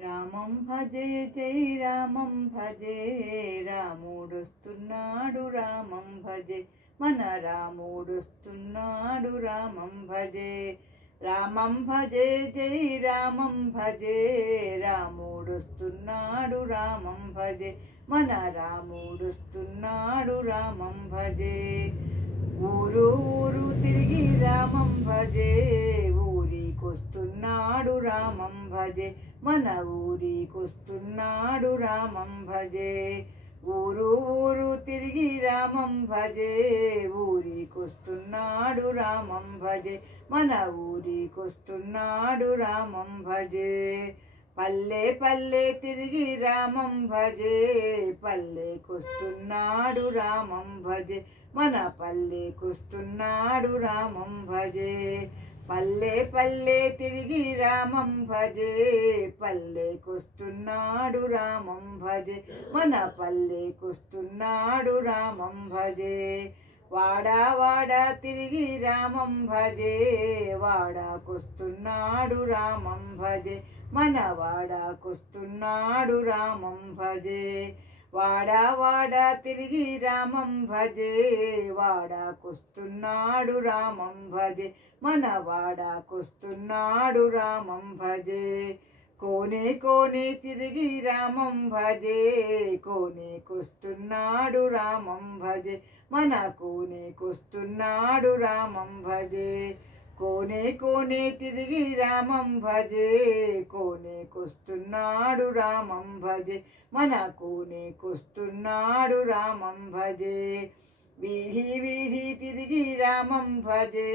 రామం భజే జై రామం భజే రాముడొస్తున్నాడు రామం భజే మన రాముడొస్తున్నాడు రామం భజే రామం భజే జై రామం భజే రాముడొస్తున్నాడు రామం భజే మన రాముడొస్తున్నాడు రామం భజే ఊరు ఊరు తిరిగి రామం భజే ఊరికొస్తున్నాడు రామం భజే మన ఊరికొస్తున్నాడు రామం భజే ఊరు ఊరు తిరిగి రామం భజే ఊరికొస్తున్నాడు రామం భజే మన ఊరికొస్తున్నాడు రామం భజే పల్లె పల్లె తిరిగి రామం భజే పల్లెకొస్తున్నాడు రామం భజే మన పల్లెకొస్తున్నాడు రామం భజే పల్లె పల్లె తిరిగి రామం భజే పల్లెకొస్తున్నాడు రామం భజే మన పల్లెకొస్తున్నాడు రామం భజే వాడా వాడా తిరిగి రామం భజే వాడాకొస్తున్నాడు రామం భజే మన వాడాకొస్తున్నాడు రామం భజే వాడా వాడా తిరిగి రామం భజే వాడాకొస్తున్నాడు రామం భజే మన వాడాకొస్తున్నాడు రామం భజే కోనే కోనే తిరిగి రామం భజే కోనేకొస్తున్నాడు రామం భజే మన కోనేకొస్తున్నాడు రామం భజే కోనే కోనే తిరిగి రామం భజే కోనేకొస్తున్నాడు రామం భజే మన కోనేకొస్తున్నాడు రామం భజే వీధి వీధి తిరిగి రామం భజే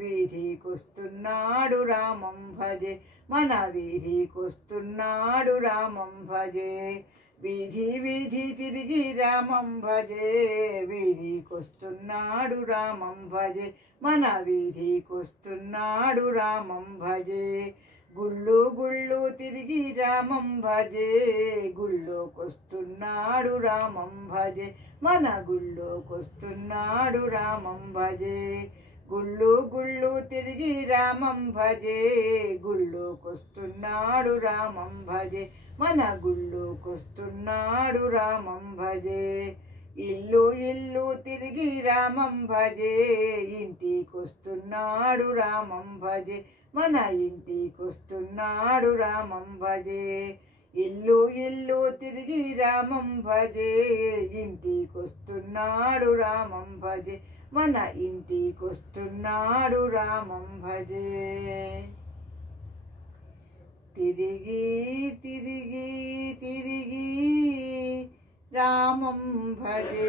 వీధికొస్తున్నాడు రామం భజే మన వీధికొస్తున్నాడు రామం భజే వీధి వీధి తిరిగి రామం భజే వీధికొస్తున్నాడు రామం భజే మన వీధికొస్తున్నాడు రామం భజే గుళ్ళు గుళ్ళు తిరిగి రామం భజే గుళ్ళోకొస్తున్నాడు రామం భజే మన గుళ్ళోకొస్తున్నాడు రామం భజే గుళ్ళు గుళ్ళు తిరిగి రామం భజే గుళ్ళోకొస్తున్నాడు రామం భజే మన గుళ్ళోకొస్తున్నాడు రామం భజే ఇల్లు ఇల్లు తిరిగి రామం భజే ఇంటికొస్తున్నాడు రామం భజే మన ఇంటికొస్తున్నాడు రామం భజే ఇల్లు ఇల్లు తిరిగి రామం భజే ఇంటికొస్తున్నాడు రామం భజే మన ఇంటికొస్తున్నాడు రామం భజే తిరిగి తిరిగి తిరిగి రామం భజే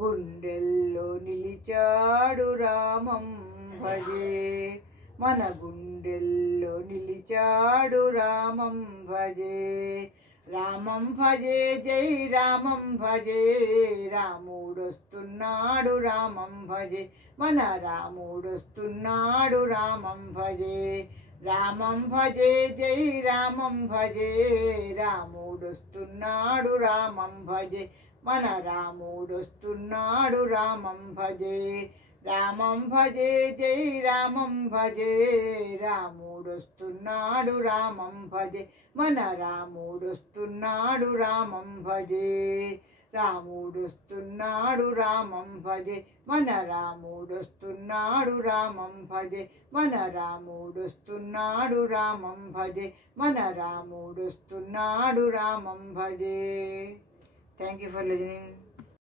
గుండెల్లో నిలిచాడు రామం భజే మన గుండెల్లో నిలిచాడు రామం భజే రామం భజే జై రామం భజే రాముడొస్తున్నాడు రామం భజే మన రాముడొస్తున్నాడు రామం భజే రామం భజే జై రామం భజే రాముడొస్తున్నాడు రామం భజే మన రాముడొస్తున్నాడు రామం భజే రామం భజే జై రామం భజే రాముడొస్తున్నాడు రామం భజే మన రాముడొస్తున్నాడు రామం భజే రాముడొస్తున్నాడు రామం భజే మన రాముడొస్తున్నాడు రామం భజే మన రాముడొస్తున్నాడు రామం భజే మన రాముడొస్తున్నాడు రామం భజే థ్యాంక్ యూ ఫర్ లిజనింగ్